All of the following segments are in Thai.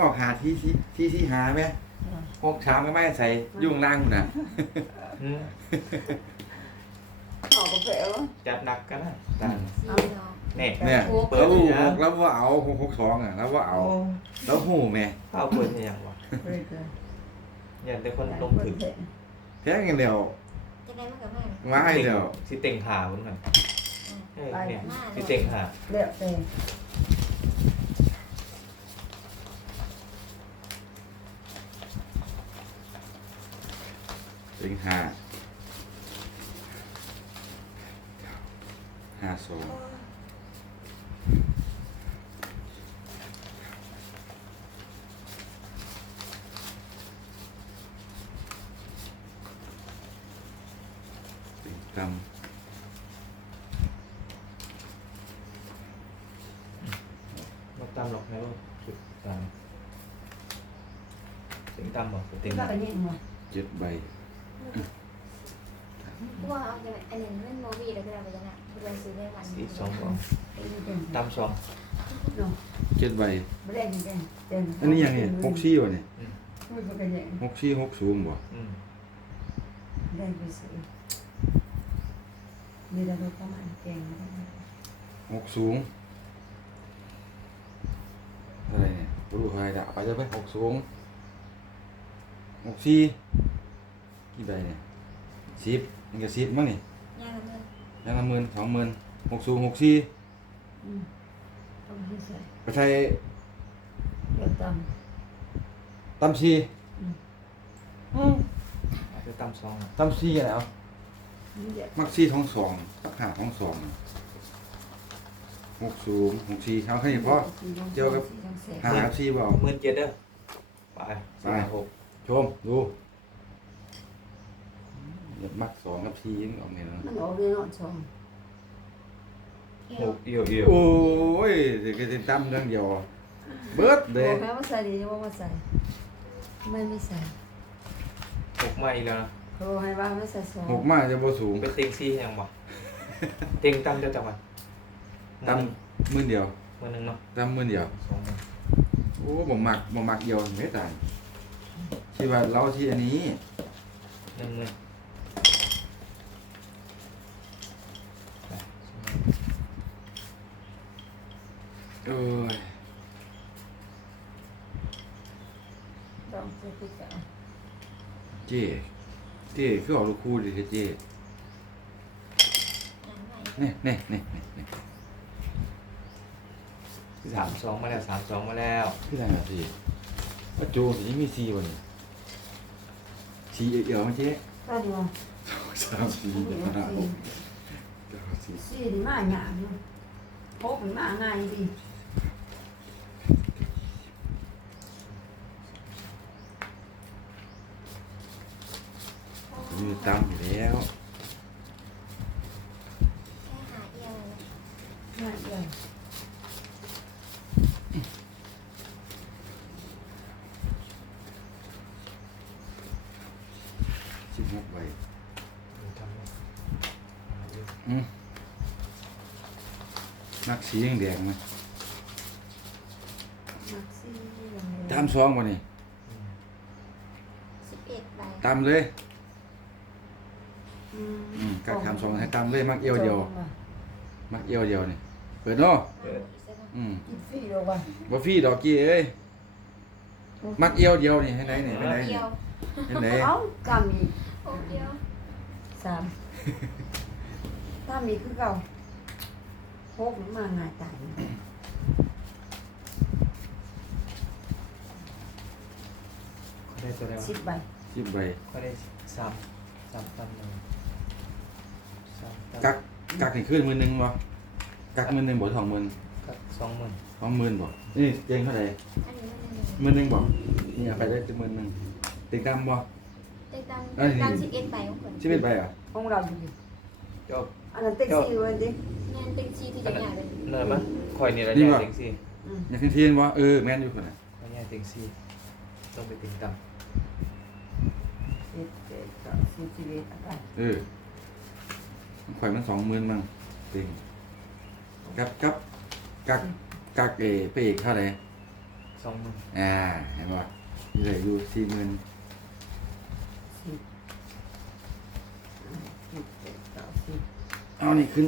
ออกหาที่ที่ที่ที่หาไหมหกชามก็ไม่ใส่ยุ่งล่างคุณน่ะอืมออกกาแฟวะจัดหนักกันนะตาสี่ดอกเนี่ยเนี่ยเปิแล้ดวเลยหนะกแล้วว่าเอาหกหกสองอะแล้วว่าเอา แล้วหูแม่ข้าวเปิดเนี่ยยังวะเฮ้ยเฮ้ยอย่าได้คนลงถึงแท้กันเดียวจะได้มากกับมากมาให้เดียวสิเต็งหาบนกันเออเนี่ยมาสิเต็งหาเรียบเลยถึงห้าห้าสองถึงกมาตามหลอกให้ว่าสุดตามเต็ง tính hà hà số. Tính tâm. Một tâm lọc hai luôn tâm. Tính tâm mà phải tính 7 7 สองเนาะเจ็ดใบไม่ได้ยิงเต็มเต็มอันนี้ยังเนี่ยหกซี่วะเนี่ยไม่ไปกันยังหกซี่หกสูงบ่อืมได้ไปซื้อมีระดับประมาณแกงหกสูงอะไรเนี่ยรู้ใครด่าไปจะไปหกสูงหกซี่กี่ใบเนี่ยสิบมันก็สิบมั้งนี่ย่างละเงินยังละหมื่นสองหมื่นหกสูงหกซี่ อืมต้องให้ใส่ไปใช้เดี๋ยวตตำซี่ำอืมจะตามสองตำซี่อะไรเอานี่เดี๋ยวมักซี่ท้องสองตักหาท้องสองหกสูงหกซี่เอาแค่นี้พอเดี๋ยวครับหาซี่เปล่า หมื่นเจ็ดเด้อไปไป สี่หกชมดูอย่ามักสองกับซี่ยังออกเนี่ยนะมันออกเลยเนาะชมเอ หวกเอียวเอียวโอ้ยเดี๋ยวก็จะตั้มเรื่องเดียวเบิดบเด้อกแม่ว่าใส่ดีจะบอกว่าใส่ไม่ไม่ใส่หกมาอีกแล้วนะเขาบอกให้ว่าไม่ใส่สองหกมาจะบ่สูงเป็นเต็งซี่ยังบ่เต็งตามจะจังหวัดตั้มมื่นเดียวมือหนึ่งเนาะตั้มมื่นเดียวสองหมื่นโอ้บ่มักบ่มักเดียวไม่ตายคิดว่าเราที่อันนี้หนึ่งหมื่นไปสองหมื่น เอ้ย ต้องใส่ติ๊กอะ เจ๊เจ๊คือเอาลูกคู่ดิเจ๊ย่างใหม่นี่นี่นี่นี่นี่สามสองมาแล้วสามสองมาแล้วคืออะไรนะสิว่าโจสิมีซีบ่นี่ซีเอี่ยวๆมั้ยเจ๊ก็ดีว่าสามสี่ห้าหกเก้าสิบสี่นี่มาหยาบอยู่พกมันมาง่ายดี มีตามอยู่แล้ว แค่หาเอว ง่ายเลย สิบหกใบ ทำเลย อืมมักสีแดงๆนะ มักซี่เลย ตามซองบ่นี่สิบเอ็ดใบตามเลยอืมอืมกักตามซองให้ตามเลยมักเอวเดียว มักเอวเดียวนี่เปิดเนาะอีกสักอืมกินฟรีหรอวะบ่ฟรีดอกกี้เอ้ยมักเอวเดียวนี่ให้ไหนนี่ให้ไหนเดีนี่ยวให้ไหนเอ้ากามีโอ้เดียวสามกามีคือเก่าพกมันมาง่ายตาย เขา ได้ตัวเดียวสิบใบสิบใบเขาได้สามสามตำหนึ่งสามตำกักกักนี่ขึ้นมือหนึงบ่กักมือหนึงบ่ทองมือกับสองหมื่นทองมือบ่นี่เจ๊งเท่าไหร่อันนี้มันหนึ่งมือหนึงบ่นี่เอาไปได้จักมือหนึงติดตามบ่ เต็งตังเอ้ยนี่ตังสิบเอ็ดใบของคนสิบเอ็ดใบอะของเราอยู่ดิเจ้าอันนั้นเต็กซี่เลยดิงานเต็งชีที่จะใหญ่เป็นเนินมั้ยคอยนี่ระยะเต็งซี่อืมอยากขึ้นเทียนบ่เออแม่นอยู่คนน่ะคอยนี่เต็งซี่ต้องไปเต็งต สิบเจ็ดเก้าสิบสิบเอ็ดอะไรเออข่อยมันสองหมื่นมั้งเต็งกับกับกักกักเอไปอีกเท่าไหร่ำสองหมื่นอ่าเห็นป่ะนี่เลยอยู่สี่หมื่นสิบสิบเจ็ดเก้าสิบเอานี่ขึ้น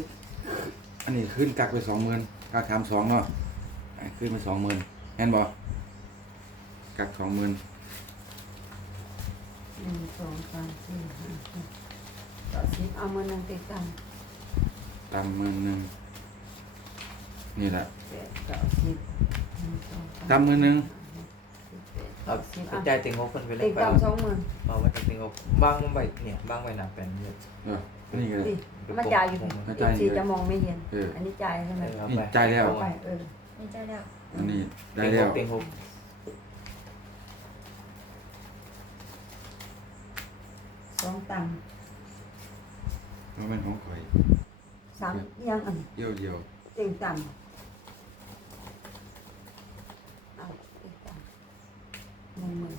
อันนี้ขึ้นกักไปสองหมื่นกักทำสองเนาะอ่าขึ้นไปสองหมื่นเห็นบ่กักสองหมื่น หนึ่งสองสามสี่ห้าหกเก้าสิบเอามือหนึ่งติดกันตามหมื่นหนึ่งนี่แหละแปดเก้าสิบหนึ่งสองสามตามมือหนึ่งสิบแปดเอาเก้าสิบไปอะจ่ายติงหกคนไปเล่ตินดไปกันสองหมื่นเอาไว้ติงหกบ้างใบเนี่ยบ้างใบหนาแปนเยอะเออนี่ก็ได้ ดิมันจ่ายอยู่มันอีจ่ายกอยู่สี่จะมองไม่เห็น เอออันนี้จ่ายใช่ไหมเอานี่ไปจ่ายแล้วไปเออไม่เจ้าแล้วอันนี้ได้ติงหแล้กวติงหก องตังค์เพราะมันของข่อยสามยังอันเดียวเดียวเต็งต่ำเอาเต็งต่ำหนึ่งหมื่น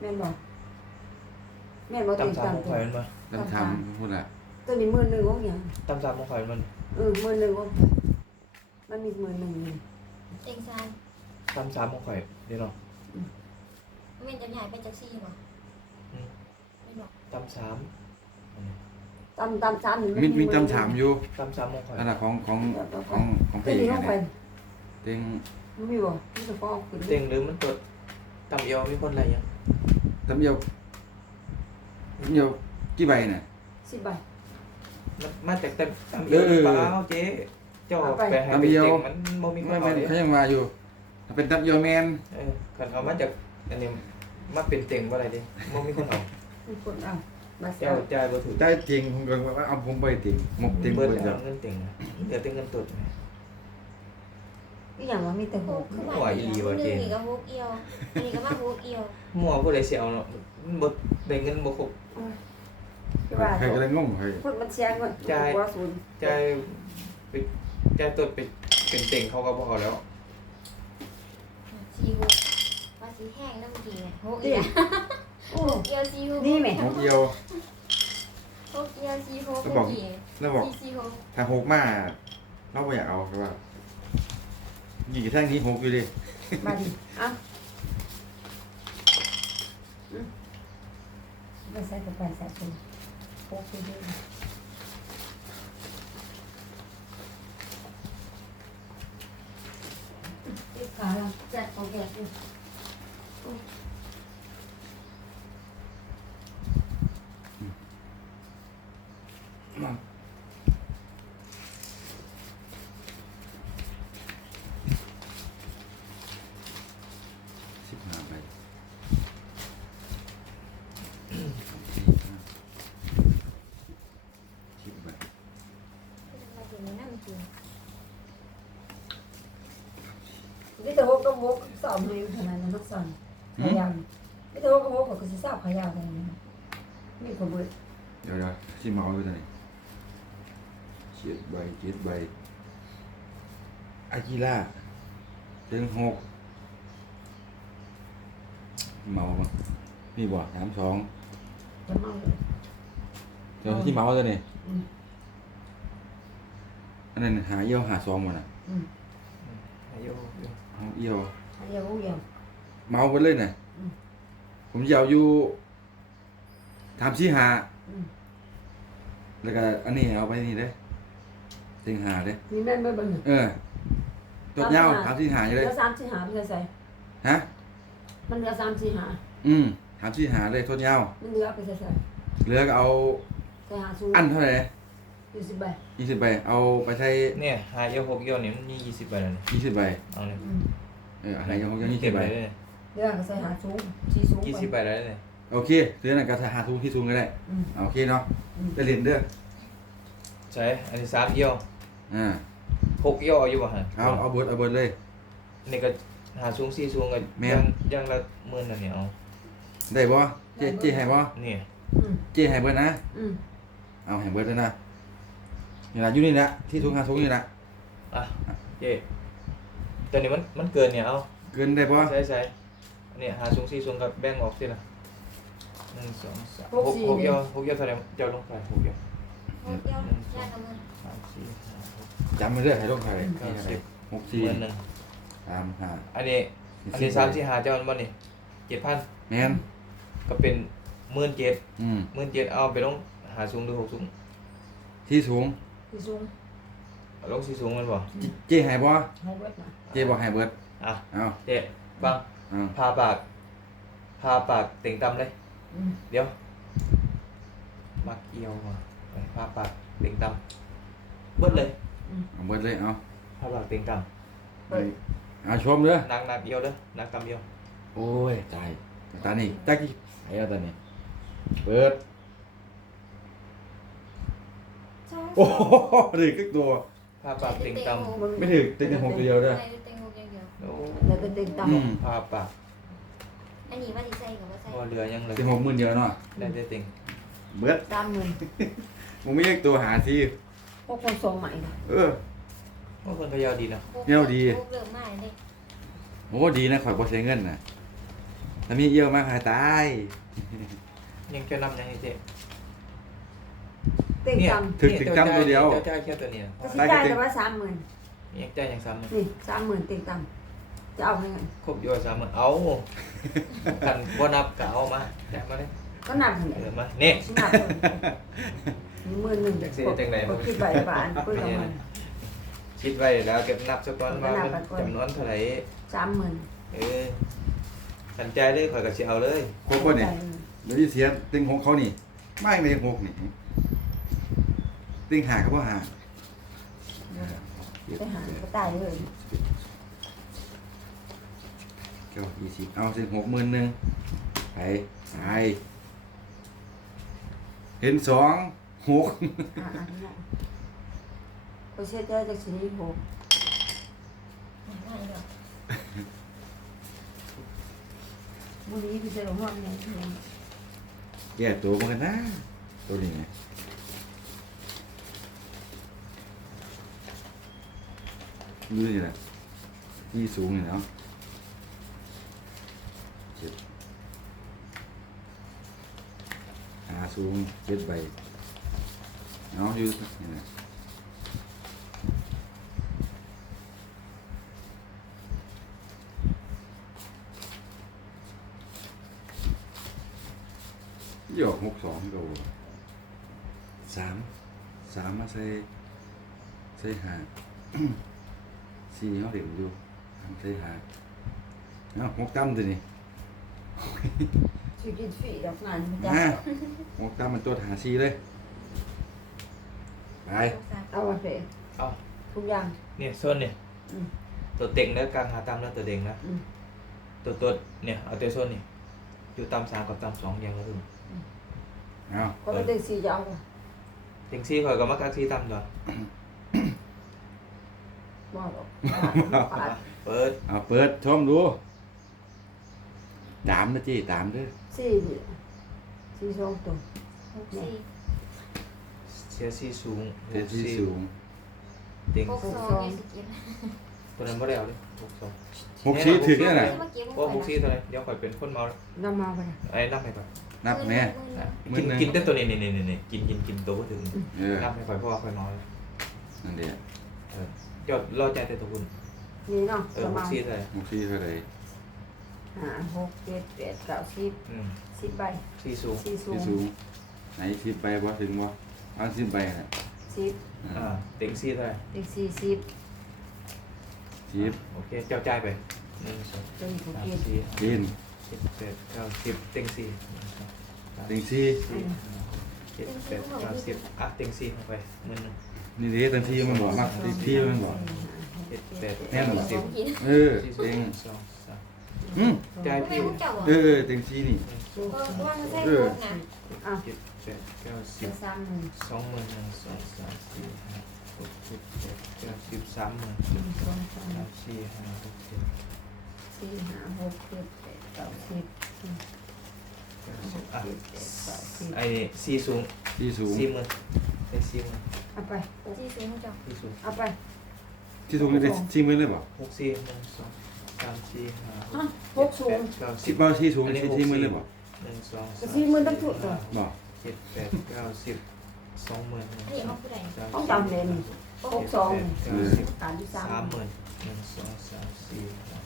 แม่นบอกแม่นบอกเต็ง ตำสาม ของต่ำตัข่วอยมันมาแล้วทำพูดละตัวนี้หมื่นหนึ่งของอย่างตำสามของข่อยมันเออหมื่นหนึ่งของมันมีหมื่นหนึ่งอยู่เต็งซานตำสามของข่อยเดี๋ยวเนาะเว้นจะใหญ่ไปจากซี่หรออืมไม่บอกตำสามตำตำสามหนึ่งมีมีจำถามอยู่ตำสามของข่อยนั่นแหละของของของของตัวพี่นี้เอของงใครเนี่ยเต็งมันมีบ่มีเฉพาะขึ้นติงหรือมันตัวตำเอียวมีคนอะไรยังตำเดียวตำ เดียวกี่ใบเนี่ยสิบใบมันมาจากตำตำเอียวเออ เปล่าเจ๊เจ้าเอาไปไปหาเป็นติงมันบ่มีคนไม่เอาไม่เลยเขายังมาอยู่ถ้าเป็นตำเดียวแมนเออคันเอามาจากอันนี้มาเป็นติงว่าอะไรดิบ่มีคนเอามีคนเอามาเจ้าจ่ายบ่ถูกได้จริงผมก็ว่าเอาผมไปจริงหมกจริงเบิเบิดดแล้จ้ะวเงินติงนะเดี๋ยวติงเงินตุดไหมอีหยังว่ามีแต่โฮหกกขึ้นมาหัวอีหลีว่ะเจหนึ่งอีกก็ฮุกเอียวอันนี้ก็มาฮุกเอียวมั่วผู้ใดสิเอาเนาะมันบ่ได้เงินบ่ครบ คือว่าใครก็เลยงงใครคนมันเสียเงินจ่ายว่าศูนย์จ่ายไปจ่ายตุดไปเป็นติงเขาก็บ่เอาแล้วซีฮุกว่าสีแห้งแล้วเมื่อกี้เนี่ยฮุกเอีนี่ยวโอ้ฮุกเอียวซีฮุกนี่แหม่หกเดียวฮุกเอียวซีฮุกแล้วเมื่บอกอกี้แล้วบอกซีซีฮุกถ้าหกมาเราไม่อยากเอาครับว่ายี่แท่งนี้หกอยู่ดิมาดิเอะ ไปใส่กับไปใส่ไปหกไปด้วยติดขาแล้วจัดของแกสิสิบห้าใบ สิบใบมาถึงนี้นั่นเมื่อกี้นี่แต่หกกับหกสอบเลยทำไมมันต้องสอนขยาวนี่แต่หกกับหกก็คือทราบขยาวกันนี่คนเบิดเดี๋ยวเดี๋ยวสิเมาอยู่ตอนนี้เจ็ดใบเจ็ดใบอากิล่าเต็งหกเมาปะนี่บ่สามสอง จะเมาเลยเดี๋ยวที่เมาตัวนี้อืมอันนั้นหาเยี่ยวหาซองหมดอะอืมอายุเอาเยี่ยว อันเดียวเดียว เมาไปเลยน่ะอืม ผมยาวอยู่ทำชี้หา อืมแล้วก็อันนี้เอาไปนี่เด้เต็งหาเด้มีแม่นไม่เบิ่ง เออตัวยาวทำชี้หาอยู่เหเลลืยอสามสี่หาไม่ใช่ใส่ฮะ มันเหลือสามสี่หาอืม ทำชี้หาเลยตัวยาวมันเหลือไปใส่ใส่เหลือก็เอาใส่หาสูงอันเท่าไหร่อยู่สิบใบยี่สิบใบเอาไปใช้เนี่ยหาเอียวหกเอียวนี่มันมี20ใบแล้วนี่ยี่สิบใบเอาเนี่ยอืมเอออะไรยังยังยี่เก็สิบบใบไว้เลยเหลือก็ใส่หาสูงสี่สูงยี่สิบใบแล้วเนี่ยโอเคเหลือนั่นก็หาทุงที่ทุงก็ได้อืมเอาโอเคเนาะอืมได้เหรียญเด้อใช่อันนี้สามเอียวอ่าหกเอียวเอาอยู่บ่ฮะเอาเอาเบิร์ดเอาเบิร์ดเลยนี่ก็หาสูงสี่สูงก็แม่นยังยังละหมื่นอันนี้เอา ได้บ่เจ๊เจ๊ให้บ่นี่อืมเจ๊ให้เบิร์ดนะ อืมเอาให้เบิร์ดเลยนะนี่ละอยู่นี่ละที่ทุงหาทุงนี่ละอะเจ๊ตอนนี้มันมันเกินเนี่ยเอาเกินได้ปะใช่ใช่อันนี้หาสูงสี่สูงกับแบ่งออกสิละหนึ่งสองสามหกหกเดียวหกเดียวเท่าไหร่เดียวลงไปหกเดียวโอ้เดียวย่านละมือสามสี่ห้าหก จำไม่ได้ให้ลงใครเก้าสิบ หกสี่หมื่นหนึ่งสามห้าอันนี้อันนี้สามสี่ห้าเจ้ามันบ่นี่เจ็ดพันแมน ก็เป็นหมื่นเจ็ดอืมหมื่นเจ็ดเอาไปลงหาสูงหรือหกสูงที่สูง ที่สูงเอาลงสี่สูงมันบ่เจเจ๊ให้บ่ให้เบิดนะเจ๊บอกให้เบิดอะเอาเจ๊บังเอาพาปากพาปากเต็งต่ำเลย อืมเดี๋ยว มักเอียวว่ะไปพาปากเต็งต่ำเบิดเลยเอาเบิดเลยเอาพาปากเต็งต่เบิดเอาชมเด้อำนักนักเอียวเด้อนักต่ำเอียวโอ้ยตายตานี่ตากี่ไอ้เอาตานี่เปิดสองโอ้โหถึงกึกตัวพาปากเต็งต่ำไม่ถึงเต็งแต่หกตัวเดียวเด้อไม่ได้เต็งหกอย่างเดียวโอ้แล้วก็เต็งต่อืมพาปากอันนี้ว่าดีใจกับว่าใส่บ่เหลือยังเลยเต็งหกหมื่นเดียวเนาะได้แต่เต็งเบิดำตามเงินมึงไม่เรียกตัวหาที่พวกคนส่งใหม่นะเออว่าคนพะเยาวดีนะเที่ยวดีพวกเริ่มมากเลยโอ้ดีนะข่อยบ่ใช้เงินน่ะ ถ้ามีเอี่ยวมากหายตาย ยังจะนำยังไงเจ๊เต็งเนี่ยต่ถึงถึงจำตัวเดียว เจ้าจ่ายแค่ตัวเนี้ยำก็สิได้แต่ว่าสามหมื่นยังจ่ายยังซ้ำนี่สามหมื่นเต็งต่ำจะเอาไงครบอยู่ซ้ำเอากันบ่นับก็เอามาจ่ายมาเลยก็นับเห็นไหมเออมานี่สินับเลยมีหมื่นหนึ่งจักสิจังไหนบ่คิดใบบ้านเพื่อนเอามาคิดไว้แล้วเก็บนับสักก่อนว่ามันจำนวนเท่าไหร่สามหมื่นเออ สันใจเลยข่อยก็สิเอาเลยครบป่ะเนี่ยเดี๋ยวที่เสียเต็งหกเขานี่ ไม่เต็งหกนี่เต็งหาเขาบ่หาไปหาก็ตายเลยเก้ายี่สิบเอาเต็งหกหมื่นหนึ่งไปหายเห็นสองหกอ่าอันนี้ไปเชื่อใจจากสีหก ไม่หรอก บุรีพี่จะลงห้องไงแย่ตัวมันกันนะตัวนี้ไงดูนี่แหละที่สูงนี่เนาะเจ็ดหาสูงเจ็ดใบเอาอยู่นี่แหละ หยอกหกสองโดสามสามมาใส่ใส่หาสี่เขาเด็กอยู่ทำใส่หาเอาหกตั้มตัวนี้ชีวิตฝีดอกงานมันจะอ่าหกตั้มมันตัวหาสี่เลยไปสองสามเอาไปเอาทุกอย่างเนี่ยโซนเนี่ยอืม ตัวเต็งแล้วกลางหาตามแล้วตัวเต็งนะอืมตัวตัวเนี่ยเอาตัวโซนนี่อยู่ตามสามกับตามสองอย่างละครึ่ง เอาก็ไม่ได้สีจะเอาเต็งซี่ข่อยก็มักอักซี่ตามตัวบ่หรอกเปิดเอาเปิดชมดูตามนะจีตามเด้อสี่สี่สองตัวหกสี่เสียซี่สูงเดี๋ยวที่สูงเต็งหกสองยี่สิบเจ็ดตัวนั้นไม่ได้เอาเลยหกสองหกสี่ถึงเนี่ยนะเมื่อกี้โอ้หกซี่เท่าไหรเดี๋ยวข่อยเป็นคนเมาน้ำมาไปไอ้นับให้ก่อน นับแน่มื้อกินหนึ่งกินแต่ตัวนี้นี่นี่นี่นี่กินกินกินตัวก็ถึงเออนับให้ข่อยเพราะว่าข่อยเมาแล้วนั่นเดียวเออเดี๋ยวรอใจแต่ตัวคุณนี่เนาะเออประหมากณซี่เท่าไหรหกสี่เท่าไหร่ห้าหกเจ็ดแปดเก้าสิบอืมสิบใบซี่สูงสี่สูที่งสูงไหนสิบใบบ่ถึงบ่เอาสิบใบน่ะสิบอ่าเต็งซี่เท่าไหรเด็กสี่สิบสิบโอเคเจ้าจ่ายไปหนึ่งสองจนถูกสามกินสี่กิน เจ็ดแปดเก้าสิบเต็งสี่หนึ่งสองสามติงสี่สี่ห้าเจ็ดแปดเก้าสิบอะเต็งสี่เข้าไปหมื่นหนึ่งนี่เด้ตันทีมันบอกมักติที่มันบอกเจ็ดแปดแน่นเก้าเหรอสิบกินเออสี่เต็งหนึ่งสองสามอืมจ่ายทำไมพี่พวกเจ้าอะเออเออเต็งสี่นี่ก็ว่างใส่พวกนะอ้าวเจ็ดแปดเก้าสิเป็บนสามหมื่นสองหมื่นหนึ่งสองสามสี่ห้าหกเจ็ดแปดเก้าสิบสามหมื่นหนึ่งสองสามสามสี่ห้าหกเจ็ด สี่ห้าหกเจ็ดแปดเก้าสิบเก้าสิบอะเจ็ดแปดเก้าสิบไอ้สี่สูงที่สูงสี่หมื่นไอ้สี่หมื่นเอาไปที่ซื้อพวกเจ้าสี่สูงเอาไปที่สูงนี่ได้สี่หมื่นเลยบ่หกสี่หนึ่งสองสามสี่ห้าอะหกสูงเจ็ดแปดเก้าสิสิบบเบาที่สูงอันนี้สี่สี่หมื่นเลยบ่หนึ่งสองสี่หมื่นต้องถูกตัวบ่เจ็ดแปดเก้าสิบสองหมื่นหนึ่งอันนี้ห้องผู้ใดสามต้องตามเลนหกสอง เจ็ดแปดเก้าสิบ ตามที่สาสามหมื่นหนึ่งสองสามสี่ห้าบ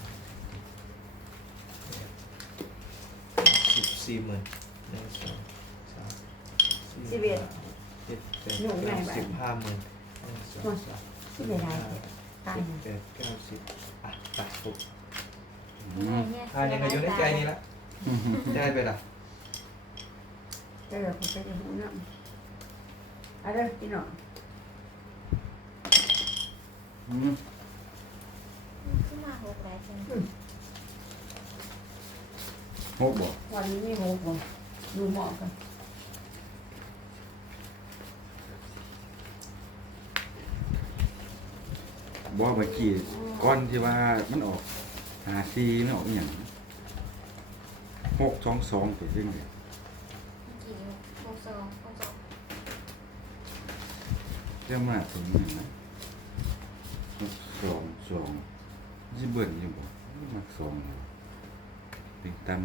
สี่หมื่นหนึ่งสองสามสี่ห้าเจ็ดแปดเก้าสิบห้าหมื่นหนึ่งสองสามที่ไม่ได้ตายเจ็ดแปดเก้าสิบอะตัดหกอืมทานยังไงอยู่ในใจนี่ละได้ไปละเออผมไปจะหูน้ำอะไรพี่น้องอืมขึ้นมาหกหลายจัง หกบ่วันนี้มีหกบ่ดูเหมาะกันบ่เมื่อกี้ก้อนที่ว่ามันออกหาซีมันออกอหย่างหกสองสองตัวจริงเลยกี่หกสองหกสองเรียกมาถึงหนึ่งนะหกสองสองยี่เบิ่นอยู่บ่มักสองอยู่ติงตัน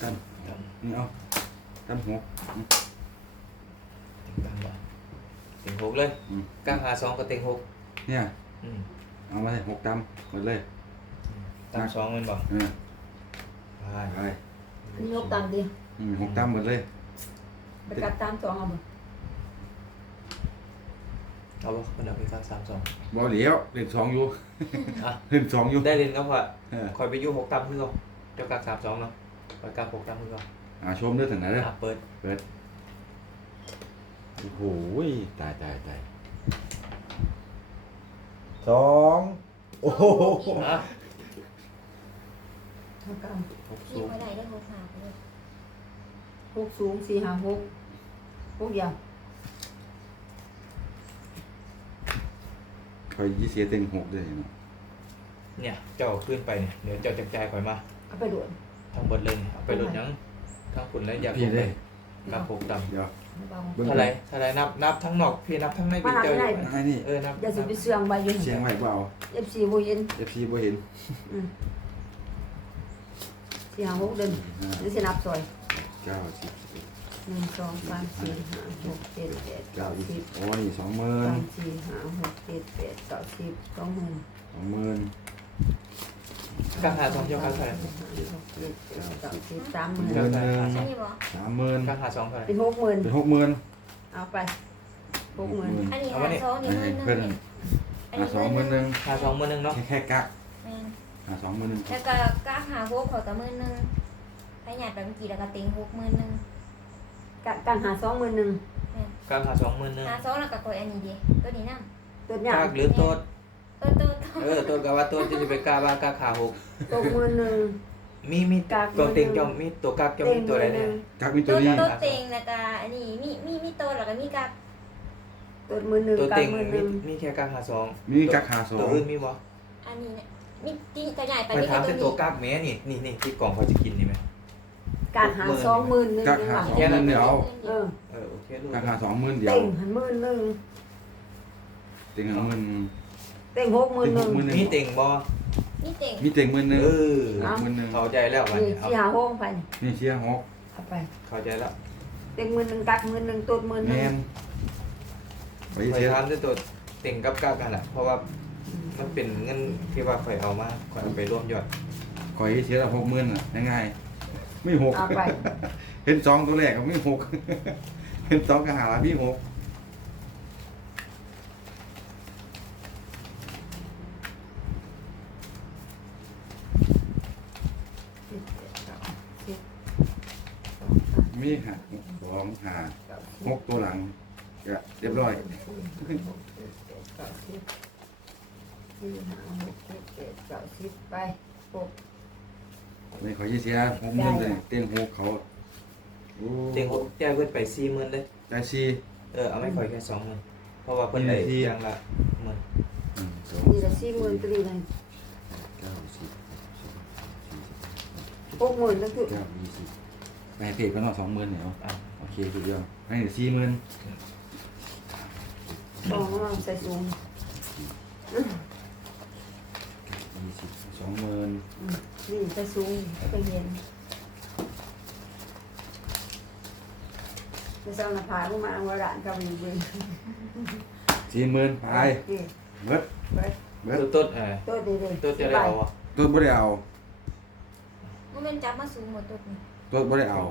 ตันตันนี่เอาตันหกอืมติงตันละติงหกเลยอืมก้าหาสองก็ติงหกเนี่ย อืมเอามาเลยหกตำหมดเลยตามสองแมันบอกเออใช่ไปอันนี้ยกตามดิอืมหกตำหมดเลย ไปกัดตามสองเอาบ่ เอาวะคนเอาไปก้าสามสองบ่เหลียวเล่นสองอยู่ อะเล่นสองอยู่ได้เรียนก็พอเออคอยไปอยุ่หกตามเพื่อนเจ้ากาสามสองเนาะคอยกาหกตามเพื่อนอ่าชมด้วยถึงไหนเด้ออะเปิดเปิดโอ้โหตายตายตายสองโอ้โหอะเท่ากันหกนี่สูงผู้ใดได้หกหาไปเลย หกสูงสี่ห้าหกหกยาว คอยยี่เสียเต็งหกด้วยเนาะเนี่ยเจ้าขึ้นไปเนี่ยเดี๋ยวเจ้าจะจ่ายคอยมาเอาไปโดดทั้งหมดเลยเนี่ยเอาไปลดหยังทั้งคุณและอยากพี่เลยนับหกตเดี๋ยวเบาเบิ่งำเท่าไรเท่าไรนับนับทั้งนอกพี่นับทั้งในพี่เจ้าอยู่ให้นี่เออนับอย่าสิไปเสื่องใบอยู่เสียงไหวเปล่าเอฟซีบ่เย็นเอฟซีบ่เห็นอืมสี่ห้าหกเดินห้าหรือสินับซอยเก้าสิบสิบเอ็ด หนึ่งสองสามสี่ห้าหกเจ็ดแปดเก้าเก้ายี่สิสิบบโอ้ยสองหมื่นสามสี่ห้าหกเจ็ดแปดเก้าสิบสองหมื่นสองหมื่นกาหาสองเจ้าการเท่าไหร่หกเจ็ดแปดเก้าสิบสามหมื่นหมื่นหนึ่งใช่ไหมบอสามหมื่นกาหาสองเท่าไหร่เป็นหกหมื่นเป็นหกหมื่นเอาไปหกหมื่นอันนี้เอาหาไว้นี่สองนี่หมื่นหนึงเพิ่นนี่อันอ่านี้สองหหมื่มื่นนหหนึนึ่งงหาสองหมื่นหนึ่งเนาะแค่แค่กะแม่นอ่าสองหมื่นหนึ่งแล้วก็กาหาหกขอกับหมื่นหนึงไปหยาดไปเมื่อกี้แล้วก็ติงหกหมื่นหนึง กะการหาสองหมื่นหนึ่งแม่นกาหาสองหมื่นหนึ่งหาสองแล้วก็กดอันนี้ดิตัวนี้นั่งตัวเนี้ยกากหรือโต๊ดตัวตัวตัวเออโต๊ดกับว่าโต๊ดจะไปกาบ้ากาขาหกตัวหมื่นหนึ่ง มีมีกากตัวเต็งหมื่นหนึ่งเจ้ามีตัวกากเจ้ามีตัวอะไรเนี่ย กักมีตัตัววนี้ ตัวเต็งแล้วก็อันนี้มีมีมีตัวแล้วก็มีกาตัวหมื่นหนึ่งตัวกาเต็งหมื่นหมีนึ่งมีแค่กากหาสองมีกักหาสอตัวง อื่นมีบ่อันนี้เนี่ยมีที่กระจายไปไปมีถามแค่แต่ตัวตัวนี้กากแม่นี่นี่นี่ที่กล่องเขาจะกินนี่ไหม การหาสองหมื่นหนึ่งกักยังหาหลังสองหมื่นเดียวเออเออโอเคลูกกักหาสองหมื่นเดียวเต็งหันหมื่นหนึ่งเต็งหาหมื่นเต็งหกหมื่นหนึ่งเต็งหกหมื่นมีเต็งบ่มีเต็งมีเต็งหมื่นหนึ่งเออหมื่นหนึ่งเข้าใจแล้ววันนี่นี้เอาสี่หาหกไปนี่นี่เชียร์หกเอาไป เข้าใจแล้วเต็งหมื่นหนึ่งกักหมื่นหนึ่งตัวหมื่นหแมนึ่งนไปไปเชียร์ถามแต่ตัวเต็งกับกากกันแหละเพราะว่ามันเป็นเงินที่ว่าข่อยเอามาข่อยเอาไปร่วมยอดคอยเชียร์หกหมื่นอะง่ายๆ ไม่หกเอาไป เห็นสองตัวแรกก็ไม่หกเห็นสองก็หาละพี่หกสิบเอ็ดเก้าสิบมีหาสองหาเก้าสิบ หกตัวหลังก็เรียบร้อยสี่หกเจ็ดแปดเก้าสิบสี่ห้าหก เจ็ดแปดเก้าสิบไปหกไม่ขอยี่เสียหกหมื่นเลยเต็งหกเขาโอ้เต็งหกแจ้งเพิ่นไปสี่หมื่นเลยได้สี่เออเอาไม่ข่อยแค่สองหมื่นเพราะว่าเพิ่นได้มีที่อย่างละหมื่นหนึ่งสองนี่ละสี่หมื่นตรีเลยเก้าสิบหกหมื่นนั่นคือเก้ายี่สิบไปให้เพจก็นอกสองหมื่นเนี่ยเอาอะโอเคทีเดียวให้สี่หมื่นสองเราใส่สูงยี่สิบสองหมื่น อืมนี่ใส่สูงไปเย็นจะสั่งมาพาลูกมาเอาร้านกับมีเบิ้งสี่หมื่นไปเอ๊ะเบิดเบิดเบิดตัวต้นเออตัวดีเลยตัวจะได้เอาอะตัวบ่ได้เอา มันเป็นจับมาสูงหมดตัวนี้ตัวบ่ได้เอาอ